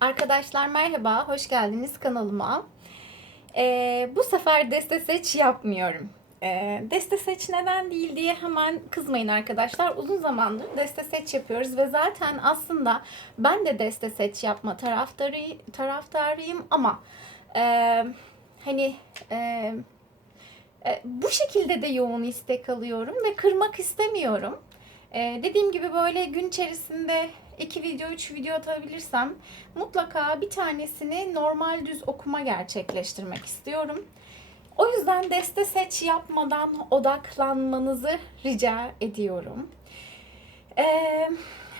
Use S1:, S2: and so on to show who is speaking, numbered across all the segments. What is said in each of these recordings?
S1: Arkadaşlar merhaba, hoş geldiniz kanalıma. Ee, bu sefer deste seç yapmıyorum. Ee, deste seç neden değil diye hemen kızmayın arkadaşlar. Uzun zamandır deste seç yapıyoruz ve zaten aslında ben de deste seç yapma taraftarı, taraftarıyım ama e, hani e, e, bu şekilde de yoğun istek alıyorum ve kırmak istemiyorum. Ee, dediğim gibi böyle gün içerisinde iki video, üç video atabilirsem mutlaka bir tanesini normal düz okuma gerçekleştirmek istiyorum. O yüzden deste seç yapmadan odaklanmanızı rica ediyorum. Ee,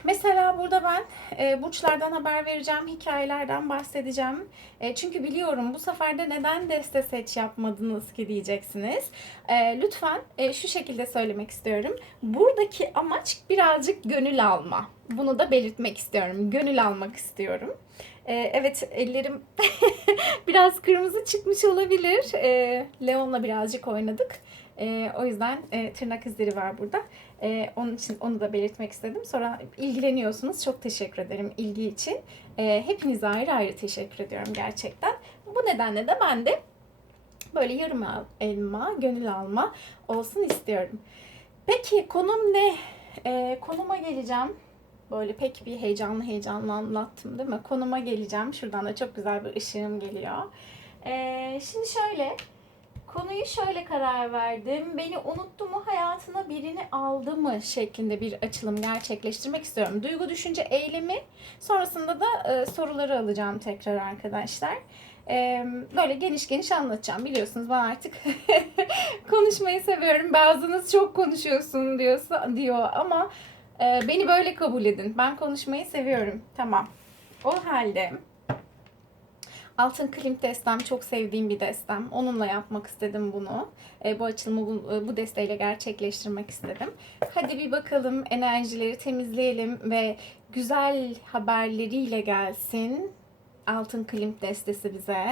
S1: mesela burada ben e, burçlardan haber vereceğim, hikayelerden bahsedeceğim. E, çünkü biliyorum bu sefer de neden deste seç yapmadınız ki diyeceksiniz. E, lütfen e, şu şekilde söylemek istiyorum. Buradaki amaç birazcık gönül alma. Bunu da belirtmek istiyorum. Gönül almak istiyorum. E, evet ellerim biraz kırmızı çıkmış olabilir. E, Leon'la birazcık oynadık. E, o yüzden e, tırnak izleri var burada. E, onun için onu da belirtmek istedim. Sonra ilgileniyorsunuz. Çok teşekkür ederim ilgi için. E, hepinize ayrı ayrı teşekkür ediyorum gerçekten. Bu nedenle de ben de böyle yarım elma, gönül alma olsun istiyorum. Peki konum ne? E, konuma geleceğim. Böyle pek bir heyecanlı heyecanlı anlattım değil mi? Konuma geleceğim. Şuradan da çok güzel bir ışığım geliyor. E, şimdi şöyle Konuyu şöyle karar verdim. Beni unuttu mu hayatına birini aldı mı şeklinde bir açılım gerçekleştirmek istiyorum. Duygu, düşünce, eylemi sonrasında da e, soruları alacağım tekrar arkadaşlar. E, böyle geniş geniş anlatacağım. Biliyorsunuz ben artık konuşmayı seviyorum. Bazınız çok konuşuyorsun diyorsa, diyor ama e, beni böyle kabul edin. Ben konuşmayı seviyorum. Tamam. O halde Altın Klimt destem çok sevdiğim bir destem. Onunla yapmak istedim bunu. E, bu açılımı bu, e, bu desteğiyle gerçekleştirmek istedim. Hadi bir bakalım enerjileri temizleyelim ve güzel haberleriyle gelsin. Altın Klimt destesi bize.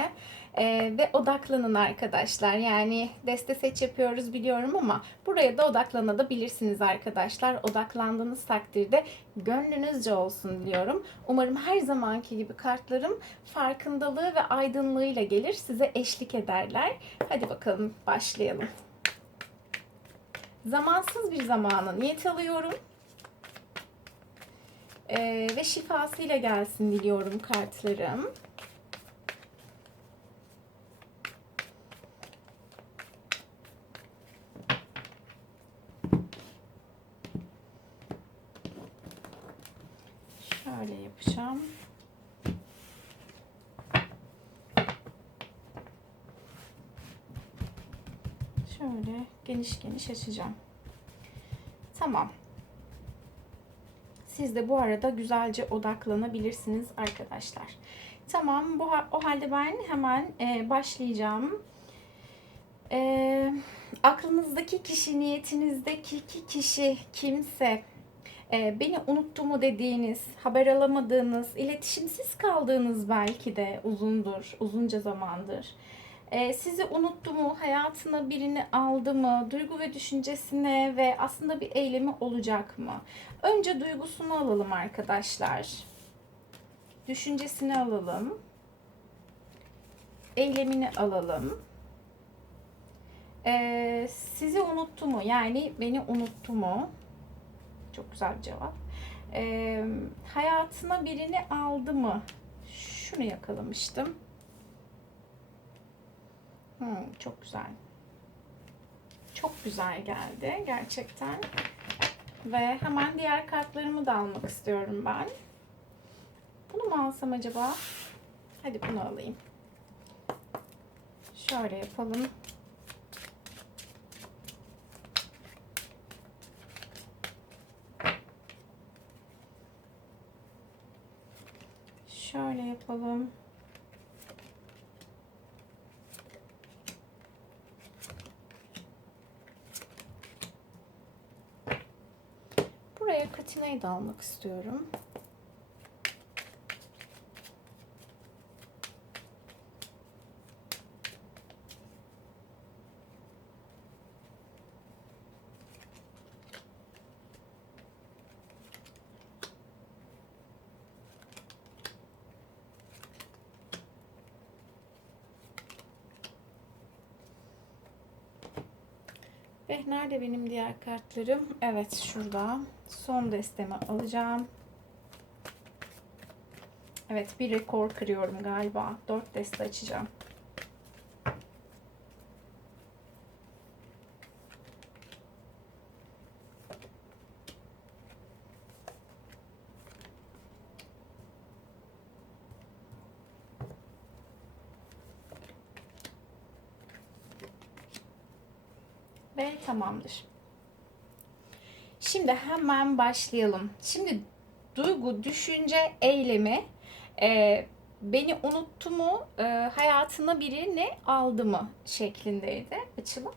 S1: Ee, ve odaklanın arkadaşlar. Yani deste seç yapıyoruz biliyorum ama buraya da odaklanabilirsiniz arkadaşlar. Odaklandığınız takdirde gönlünüzce olsun diyorum. Umarım her zamanki gibi kartlarım farkındalığı ve aydınlığıyla gelir. Size eşlik ederler. Hadi bakalım başlayalım. Zamansız bir zamana niyet alıyorum. Ee, ve şifasıyla gelsin diliyorum kartlarım. Şöyle yapacağım. Şöyle geniş geniş açacağım. Tamam. Siz de bu arada güzelce odaklanabilirsiniz arkadaşlar. Tamam, bu o halde ben hemen e, başlayacağım. E, aklınızdaki kişi, niyetinizdeki kişi kimse beni unuttu mu dediğiniz, haber alamadığınız, iletişimsiz kaldığınız belki de uzundur, uzunca zamandır. E, sizi unuttu mu, hayatına birini aldı mı, duygu ve düşüncesine ve aslında bir eylemi olacak mı? Önce duygusunu alalım arkadaşlar. Düşüncesini alalım. Eylemini alalım. E, sizi unuttu mu? Yani beni unuttu mu? Çok güzel bir cevap. Ee, hayatına birini aldı mı? Şunu yakalamıştım. Hmm, çok güzel. Çok güzel geldi gerçekten. Ve hemen diğer kartlarımı da almak istiyorum ben. Bunu mu alsam acaba? Hadi bunu alayım. Şöyle yapalım. Şöyle yapalım. Buraya katinayı da almak istiyorum. Ve nerede benim diğer kartlarım? Evet şurada. Son destemi alacağım. Evet bir rekor kırıyorum galiba. 4 deste açacağım. Ve tamamdır. Şimdi hemen başlayalım. Şimdi duygu, düşünce, eylemi e, beni unuttu mu, e, hayatına birini aldı mı şeklindeydi açılım.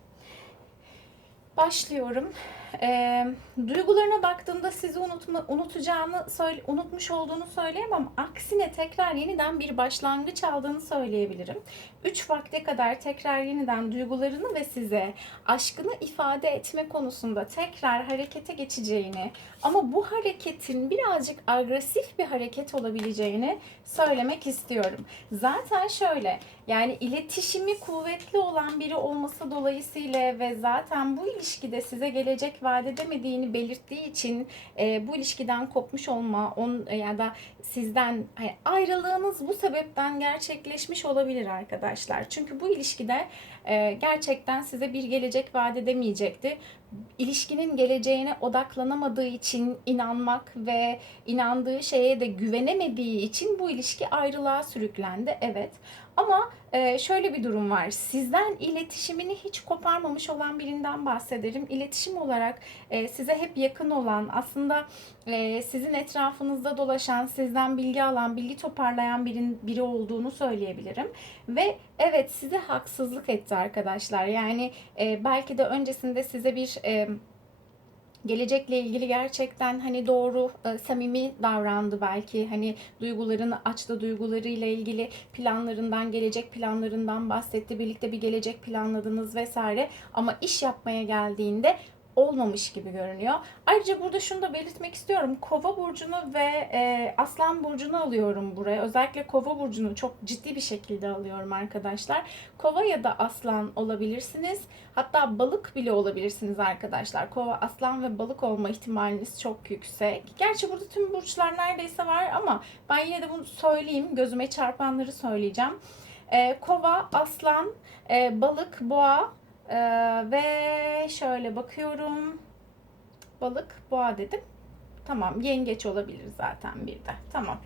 S1: Başlıyorum. E, duygularına baktığımda sizi unutma, unutacağını, söyle, unutmuş olduğunu söyleyemem. Aksine tekrar yeniden bir başlangıç aldığını söyleyebilirim. 3 vakte kadar tekrar yeniden duygularını ve size aşkını ifade etme konusunda tekrar harekete geçeceğini ama bu hareketin birazcık agresif bir hareket olabileceğini söylemek istiyorum. Zaten şöyle yani iletişimi kuvvetli olan biri olması dolayısıyla ve zaten bu ilişkide size gelecek vaat edemediğini belirttiği için e, bu ilişkiden kopmuş olma on ya da sizden ayrılığınız bu sebepten gerçekleşmiş olabilir arkadaşlar. Çünkü bu ilişkide e, gerçekten size bir gelecek vaat edemeyecekti. İlişkinin geleceğine odaklanamadığı için inanmak ve inandığı şeye de güvenemediği için bu ilişki ayrılığa sürüklendi. Evet. Ama e, şöyle bir durum var. Sizden iletişimini hiç koparmamış olan birinden bahsederim. İletişim olarak e, size hep yakın olan, aslında e, sizin etrafınızda dolaşan, sizden bilgi alan, bilgi toparlayan birin, biri olduğunu söyleyebilirim. Ve evet size haksızlık etti arkadaşlar. Yani belki de öncesinde size bir gelecekle ilgili gerçekten hani doğru e, samimi davrandı belki. Hani duygularını açtı duygularıyla ilgili planlarından gelecek planlarından bahsetti. Birlikte bir gelecek planladınız vesaire. Ama iş yapmaya geldiğinde olmamış gibi görünüyor. Ayrıca burada şunu da belirtmek istiyorum. Kova burcunu ve e, Aslan burcunu alıyorum buraya. Özellikle Kova burcunu çok ciddi bir şekilde alıyorum arkadaşlar. Kova ya da Aslan olabilirsiniz. Hatta balık bile olabilirsiniz arkadaşlar. Kova, Aslan ve balık olma ihtimaliniz çok yüksek. Gerçi burada tüm burçlar neredeyse var ama ben yine de bunu söyleyeyim. Gözüme çarpanları söyleyeceğim. E, kova, Aslan, e, balık, boğa, ee, ve şöyle bakıyorum. Balık, boğa dedim. Tamam, yengeç olabilir zaten bir de. Tamam.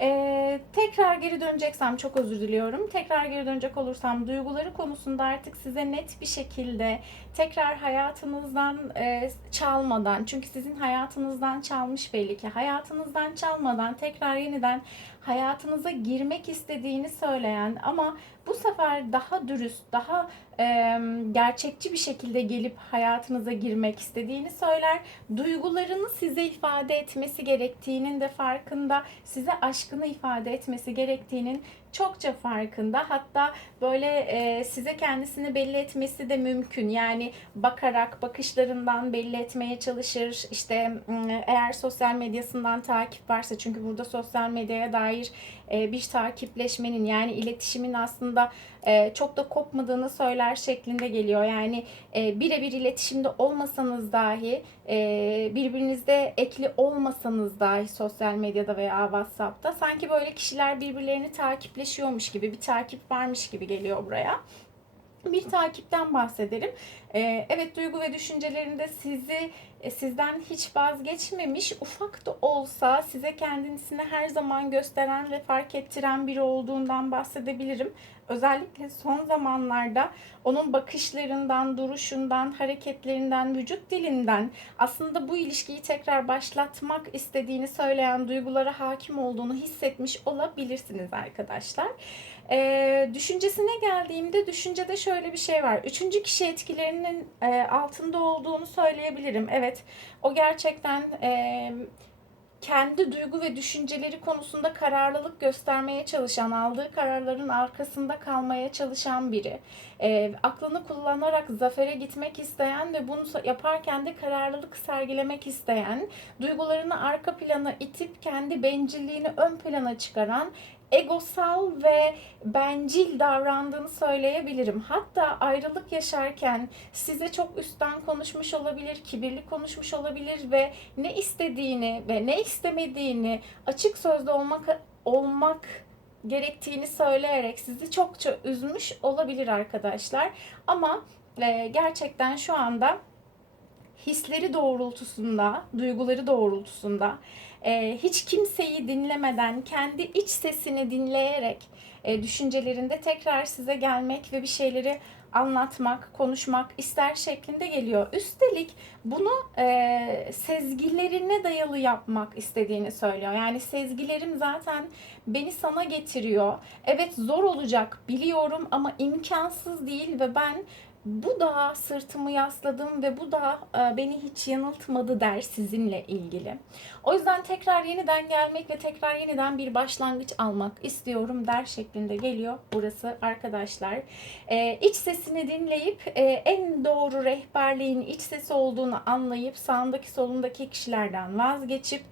S1: Ee, tekrar geri döneceksem çok özür diliyorum. Tekrar geri dönecek olursam duyguları konusunda artık size net bir şekilde tekrar hayatınızdan e, çalmadan çünkü sizin hayatınızdan çalmış belli ki hayatınızdan çalmadan tekrar yeniden hayatınıza girmek istediğini söyleyen ama bu sefer daha dürüst, daha e, gerçekçi bir şekilde gelip hayatınıza girmek istediğini söyler. Duygularını size ifade etmesi gerektiğinin de farkında, size aşkını ifade etmesi gerektiğinin çokça farkında. Hatta böyle e, size kendisini belli etmesi de mümkün. Yani bakarak, bakışlarından belli etmeye çalışır. İşte eğer sosyal medyasından takip varsa çünkü burada sosyal medyaya dair bir takipleşmenin yani iletişimin aslında e, çok da kopmadığını söyler şeklinde geliyor. Yani e, birebir iletişimde olmasanız dahi birbirinizde ekli olmasanız dahi sosyal medyada veya WhatsApp'ta sanki böyle kişiler birbirlerini takipleşiyormuş gibi bir takip varmış gibi geliyor buraya bir takipten bahsedelim. evet duygu ve düşüncelerinde sizi sizden hiç vazgeçmemiş, ufak da olsa size kendisini her zaman gösteren ve fark ettiren biri olduğundan bahsedebilirim. Özellikle son zamanlarda onun bakışlarından, duruşundan, hareketlerinden, vücut dilinden aslında bu ilişkiyi tekrar başlatmak istediğini söyleyen duygulara hakim olduğunu hissetmiş olabilirsiniz arkadaşlar. E, düşüncesine geldiğimde düşüncede şöyle bir şey var. Üçüncü kişi etkilerinin e, altında olduğunu söyleyebilirim. Evet o gerçekten... E, kendi duygu ve düşünceleri konusunda kararlılık göstermeye çalışan, aldığı kararların arkasında kalmaya çalışan biri. E, aklını kullanarak zafere gitmek isteyen ve bunu yaparken de kararlılık sergilemek isteyen, duygularını arka plana itip kendi bencilliğini ön plana çıkaran, egosal ve bencil davrandığını söyleyebilirim. Hatta ayrılık yaşarken size çok üstten konuşmuş olabilir, kibirli konuşmuş olabilir ve ne istediğini ve ne istemediğini açık sözlü olmak olmak gerektiğini söyleyerek sizi çokça üzmüş olabilir arkadaşlar. Ama e, gerçekten şu anda hisleri doğrultusunda, duyguları doğrultusunda e, hiç kimseyi dinlemeden kendi iç sesini dinleyerek e, düşüncelerinde tekrar size gelmek ve bir şeyleri anlatmak, konuşmak ister şeklinde geliyor. Üstelik bunu e, sezgilerine dayalı yapmak istediğini söylüyor. Yani sezgilerim zaten beni sana getiriyor. Evet zor olacak biliyorum ama imkansız değil ve ben bu da sırtımı yasladım ve bu da e, beni hiç yanıltmadı der sizinle ilgili. O yüzden tekrar yeniden gelmek ve tekrar yeniden bir başlangıç almak istiyorum der şeklinde geliyor burası arkadaşlar. E, iç sesini dinleyip e, en doğru rehberliğin iç sesi olduğunu anlayıp sağındaki solundaki kişilerden vazgeçip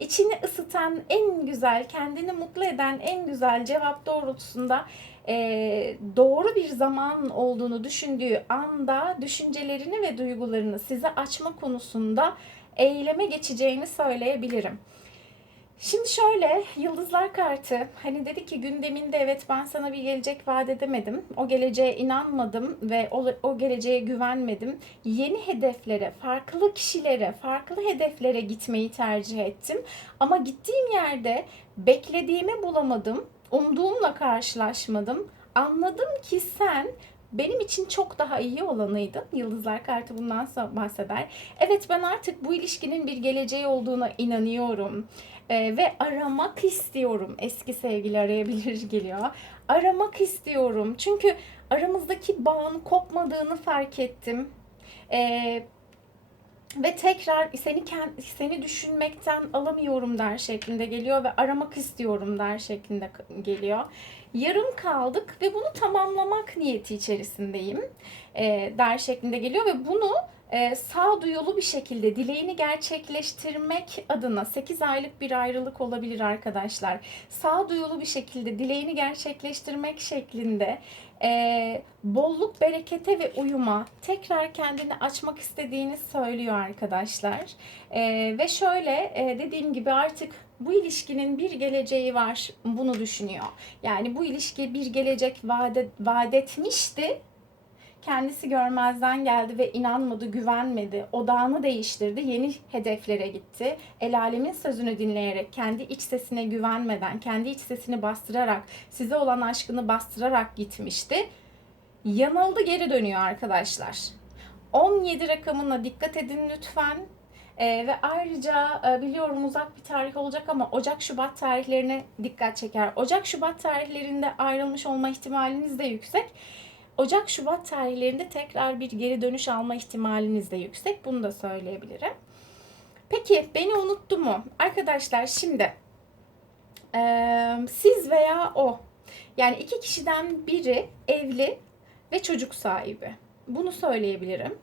S1: içini ısıtan en güzel, kendini mutlu eden en güzel cevap doğrultusunda e, doğru bir zaman olduğunu düşündüğü anda düşüncelerini ve duygularını size açma konusunda eyleme geçeceğini söyleyebilirim. Şimdi şöyle yıldızlar kartı hani dedi ki gündeminde evet ben sana bir gelecek vaat edemedim. O geleceğe inanmadım ve o, o geleceğe güvenmedim. Yeni hedeflere, farklı kişilere, farklı hedeflere gitmeyi tercih ettim. Ama gittiğim yerde beklediğimi bulamadım. Umduğumla karşılaşmadım. Anladım ki sen benim için çok daha iyi olanıydın. Yıldızlar kartı bundan sonra bahseder. Evet ben artık bu ilişkinin bir geleceği olduğuna inanıyorum. Ee, ve aramak istiyorum. Eski sevgili arayabilir geliyor. Aramak istiyorum. Çünkü aramızdaki bağın kopmadığını fark ettim. Ee, ve tekrar seni seni düşünmekten alamıyorum der şeklinde geliyor ve aramak istiyorum der şeklinde geliyor. Yarım kaldık ve bunu tamamlamak niyeti içerisindeyim e, der şeklinde geliyor ve bunu e, sağduyulu bir şekilde dileğini gerçekleştirmek adına 8 aylık bir ayrılık olabilir arkadaşlar. Sağduyulu bir şekilde dileğini gerçekleştirmek şeklinde e, bolluk, berekete ve uyuma tekrar kendini açmak istediğini söylüyor arkadaşlar. E, ve şöyle e, dediğim gibi artık bu ilişkinin bir geleceği var bunu düşünüyor. Yani bu ilişki bir gelecek vaat, vaat etmişti kendisi görmezden geldi ve inanmadı, güvenmedi. Odağını değiştirdi, yeni hedeflere gitti. El alemin sözünü dinleyerek, kendi iç sesine güvenmeden, kendi iç sesini bastırarak, size olan aşkını bastırarak gitmişti. Yanıldı, geri dönüyor arkadaşlar. 17 rakamına dikkat edin lütfen. Ee, ve ayrıca e, biliyorum uzak bir tarih olacak ama Ocak-Şubat tarihlerine dikkat çeker. Ocak-Şubat tarihlerinde ayrılmış olma ihtimaliniz de yüksek. Ocak-Şubat tarihlerinde tekrar bir geri dönüş alma ihtimaliniz de yüksek. Bunu da söyleyebilirim. Peki beni unuttu mu? Arkadaşlar şimdi e, siz veya o yani iki kişiden biri evli ve çocuk sahibi. Bunu söyleyebilirim.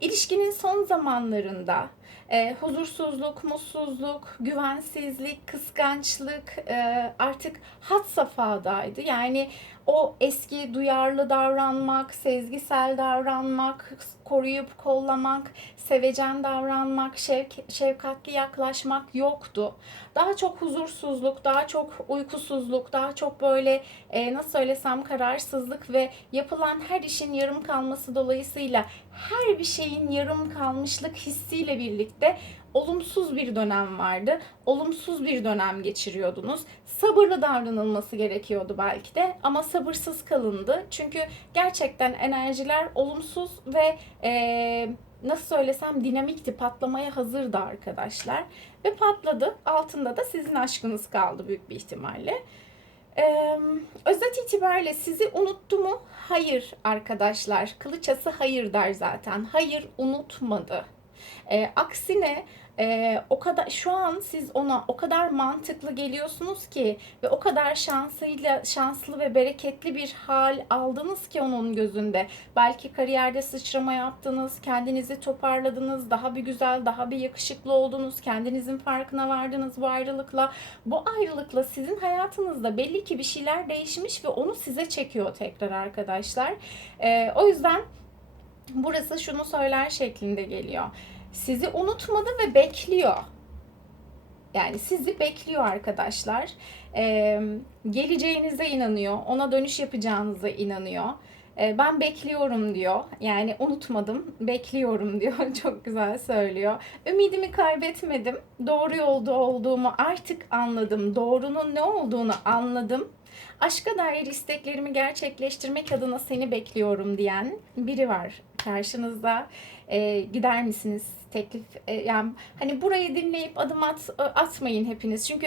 S1: İlişkinin son zamanlarında e, huzursuzluk, mutsuzluk, güvensizlik, kıskançlık e, artık hat safhadaydı. Yani o eski duyarlı davranmak, sezgisel davranmak, koruyup kollamak, sevecen davranmak, şevk, şefkatli yaklaşmak yoktu. Daha çok huzursuzluk, daha çok uykusuzluk, daha çok böyle e, nasıl söylesem kararsızlık ve yapılan her işin yarım kalması dolayısıyla her bir şeyin yarım kalmışlık hissiyle birlikte olumsuz bir dönem vardı. Olumsuz bir dönem geçiriyordunuz. Sabırlı davranılması gerekiyordu belki de ama sabırsız kalındı. Çünkü gerçekten enerjiler olumsuz ve ee, nasıl söylesem dinamikti, patlamaya hazırdı arkadaşlar. Ve patladı. Altında da sizin aşkınız kaldı büyük bir ihtimalle. Ee, özet itibariyle sizi unuttu mu? Hayır arkadaşlar. Kılıçası hayır der zaten. Hayır unutmadı. E, aksine Ee, o kadar şu an siz ona o kadar mantıklı geliyorsunuz ki ve o kadar şansıyla şanslı ve bereketli bir hal aldınız ki onun gözünde. Belki kariyerde sıçrama yaptınız, kendinizi toparladınız, daha bir güzel, daha bir yakışıklı oldunuz, kendinizin farkına vardınız bu ayrılıkla. Bu ayrılıkla sizin hayatınızda belli ki bir şeyler değişmiş ve onu size çekiyor tekrar arkadaşlar. Ee, o yüzden burası şunu söyler şeklinde geliyor. Sizi unutmadı ve bekliyor. Yani sizi bekliyor arkadaşlar. Ee, geleceğinize inanıyor. Ona dönüş yapacağınıza inanıyor. Ee, ben bekliyorum diyor. Yani unutmadım, bekliyorum diyor. Çok güzel söylüyor. Ümidimi kaybetmedim. Doğru yolda olduğumu artık anladım. Doğrunun ne olduğunu anladım. Aşka dair isteklerimi gerçekleştirmek adına seni bekliyorum diyen biri var karşınızda. Ee, gider misiniz? Teklif e, yani hani burayı dinleyip adım at, atmayın hepiniz. Çünkü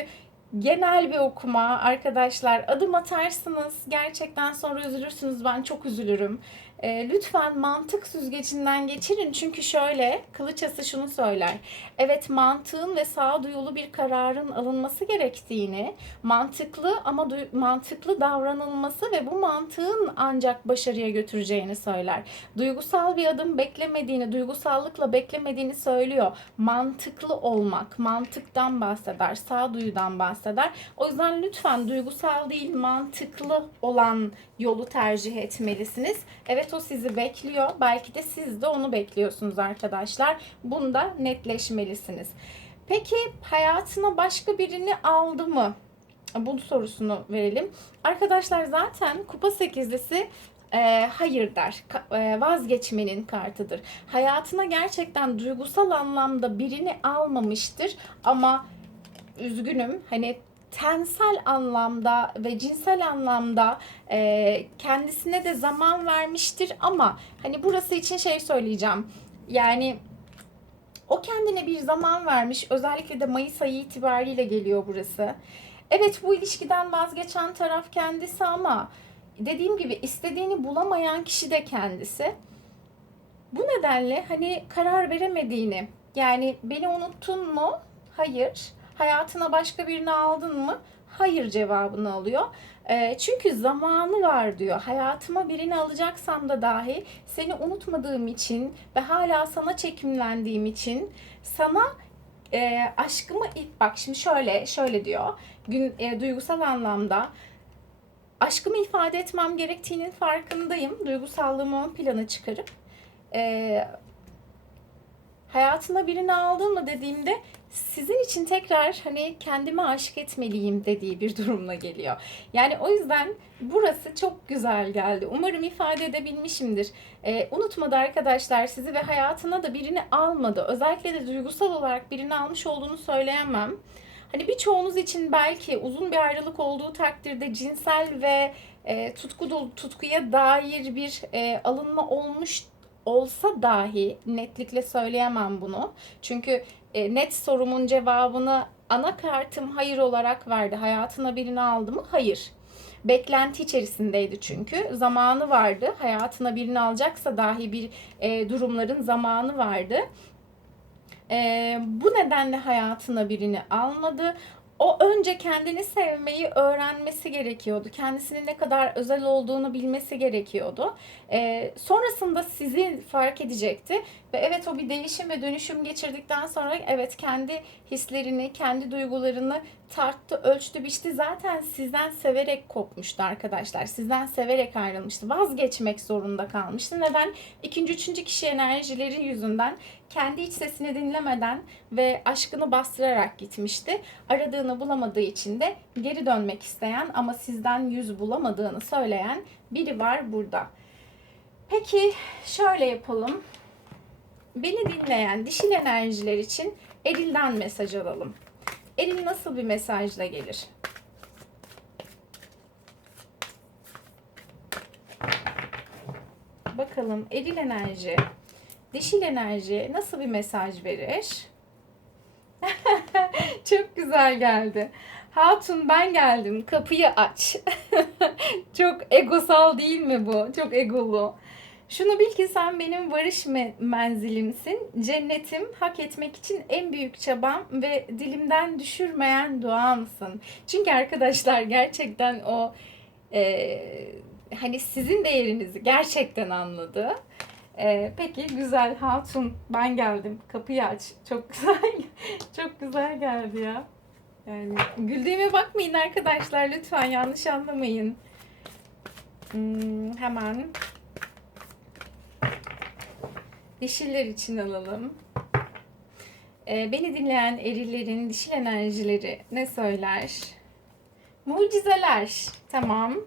S1: genel bir okuma arkadaşlar. Adım atarsınız gerçekten sonra üzülürsünüz. Ben çok üzülürüm. E, lütfen mantık süzgecinden geçirin. Çünkü şöyle kılıçası şunu söyler. Evet mantığın ve sağduyulu bir kararın alınması gerektiğini, mantıklı ama mantıklı davranılması ve bu mantığın ancak başarıya götüreceğini söyler. Duygusal bir adım beklemediğini, duygusallıkla beklemediğini söylüyor. Mantıklı olmak, mantıktan bahseder, sağduyudan bahseder. O yüzden lütfen duygusal değil, mantıklı olan yolu tercih etmelisiniz. Evet o sizi bekliyor. Belki de siz de onu bekliyorsunuz arkadaşlar. Bunda netleşmelisiniz. Peki hayatına başka birini aldı mı? Bu sorusunu verelim. Arkadaşlar zaten kupa sekizlisi e, hayır der. Ka- e, vazgeçmenin kartıdır. Hayatına gerçekten duygusal anlamda birini almamıştır ama üzgünüm hani tensel anlamda ve cinsel anlamda e, kendisine de zaman vermiştir ama hani burası için şey söyleyeceğim. Yani o kendine bir zaman vermiş. Özellikle de Mayıs ayı itibariyle geliyor burası. Evet bu ilişkiden vazgeçen taraf kendisi ama dediğim gibi istediğini bulamayan kişi de kendisi. Bu nedenle hani karar veremediğini yani beni unuttun mu? Hayır. Hayatına başka birini aldın mı? Hayır cevabını alıyor. E, çünkü zamanı var diyor. Hayatıma birini alacaksam da dahi seni unutmadığım için ve hala sana çekimlendiğim için sana e, aşkımı ilk bak şimdi şöyle şöyle diyor. Gün e, duygusal anlamda aşkımı ifade etmem gerektiğinin farkındayım. Duygusallığımı ön plana çıkarıp e, hayatına birini aldın mı dediğimde sizin için tekrar hani kendime aşık etmeliyim dediği bir durumla geliyor. Yani o yüzden burası çok güzel geldi. Umarım ifade edebilmişimdir. Ee, unutmadı arkadaşlar sizi ve hayatına da birini almadı. Özellikle de duygusal olarak birini almış olduğunu söyleyemem. Hani birçoğunuz için belki uzun bir ayrılık olduğu takdirde cinsel ve e, tutku dolu tutkuya dair bir e, alınma olmuş olsa dahi netlikle söyleyemem bunu. Çünkü e, net sorumun cevabını anakartım hayır olarak verdi. Hayatına birini aldı mı? Hayır. Beklenti içerisindeydi çünkü. Zamanı vardı. Hayatına birini alacaksa dahi bir e, durumların zamanı vardı. E, bu nedenle hayatına birini almadı. O önce kendini sevmeyi öğrenmesi gerekiyordu. Kendisinin ne kadar özel olduğunu bilmesi gerekiyordu. Ee, sonrasında sizi fark edecekti. Ve evet o bir değişim ve dönüşüm geçirdikten sonra evet kendi hislerini, kendi duygularını tarttı, ölçtü, biçti. Zaten sizden severek kopmuştu arkadaşlar. Sizden severek ayrılmıştı. Vazgeçmek zorunda kalmıştı. Neden? İkinci, üçüncü kişi enerjileri yüzünden kendi iç sesini dinlemeden ve aşkını bastırarak gitmişti. Aradığını bulamadığı için de geri dönmek isteyen ama sizden yüz bulamadığını söyleyen biri var burada. Peki şöyle yapalım. Beni dinleyen dişil enerjiler için Eril'den mesaj alalım. Eril nasıl bir mesajla gelir? Bakalım eril enerji, dişil enerji nasıl bir mesaj verir? Çok güzel geldi. Hatun ben geldim. Kapıyı aç. Çok egosal değil mi bu? Çok egolu. Şunu bil ki sen benim varış me- menzilimsin. Cennetim hak etmek için en büyük çabam ve dilimden düşürmeyen duamsın. Çünkü arkadaşlar gerçekten o e, hani sizin değerinizi gerçekten anladı. E, peki güzel hatun ben geldim kapıyı aç. Çok güzel çok güzel geldi ya. Yani güldüğüme bakmayın arkadaşlar lütfen yanlış anlamayın. Hmm, hemen dişiller için alalım. Ee, beni dinleyen erillerin dişil enerjileri ne söyler? Mucizeler. Tamam.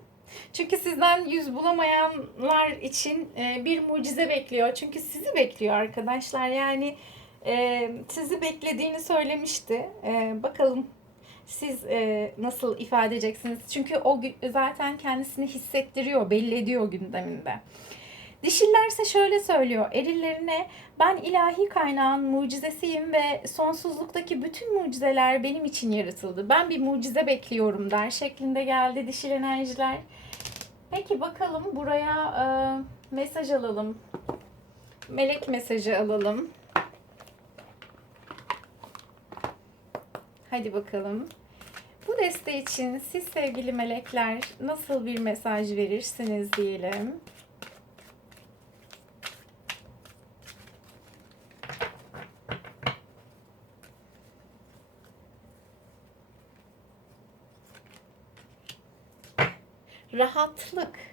S1: Çünkü sizden yüz bulamayanlar için e, bir mucize bekliyor. Çünkü sizi bekliyor arkadaşlar. Yani e, sizi beklediğini söylemişti. E, bakalım siz e, nasıl ifade edeceksiniz? Çünkü o zaten kendisini hissettiriyor, belli ediyor gündeminde. Dişillerse şöyle söylüyor erillerine ben ilahi kaynağın mucizesiyim ve sonsuzluktaki bütün mucizeler benim için yaratıldı. Ben bir mucize bekliyorum der şeklinde geldi dişil enerjiler. Peki bakalım buraya e, mesaj alalım. Melek mesajı alalım. Hadi bakalım. Bu deste için siz sevgili melekler nasıl bir mesaj verirsiniz diyelim. Rahatlık.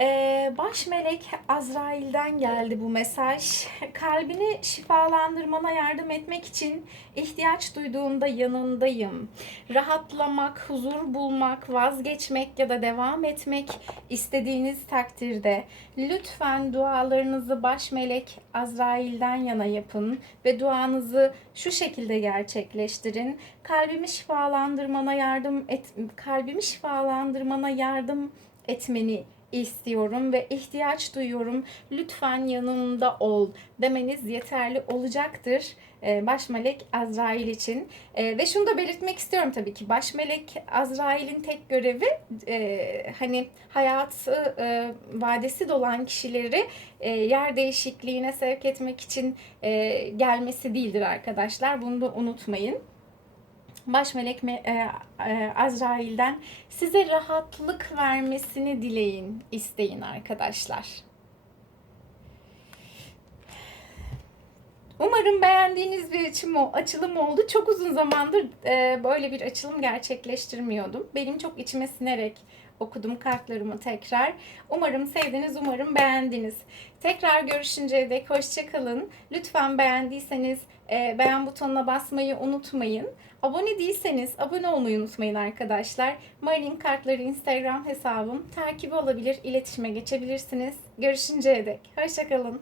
S1: Ee, baş melek Azrail'den geldi bu mesaj. Kalbini şifalandırmana yardım etmek için ihtiyaç duyduğunda yanındayım. Rahatlamak, huzur bulmak, vazgeçmek ya da devam etmek istediğiniz takdirde lütfen dualarınızı baş melek Azrail'den yana yapın ve duanızı şu şekilde gerçekleştirin. Kalbimi şifalandırmana yardım et kalbimi şifalandırmana yardım etmeni istiyorum ve ihtiyaç duyuyorum. Lütfen yanımda ol demeniz yeterli olacaktır. Ee, Baş melek Azrail için. Ee, ve şunu da belirtmek istiyorum tabii ki. Baş melek Azrail'in tek görevi e, hani hayatı e, vadesi dolan kişileri e, yer değişikliğine sevk etmek için e, gelmesi değildir arkadaşlar. Bunu da unutmayın. Baş melek me- e, e, Azrail'den size rahatlık vermesini dileyin, isteyin arkadaşlar. Umarım beğendiğiniz bir açım, açılım oldu. Çok uzun zamandır e, böyle bir açılım gerçekleştirmiyordum. Benim çok içime sinerek okudum kartlarımı tekrar. Umarım sevdiniz, umarım beğendiniz. Tekrar görüşünceye dek hoşçakalın. Lütfen beğendiyseniz e, beğen butonuna basmayı unutmayın. Abone değilseniz abone olmayı unutmayın arkadaşlar. Marilyn Kartları Instagram hesabım. Takibi olabilir, iletişime geçebilirsiniz. Görüşünceye dek. Hoşçakalın.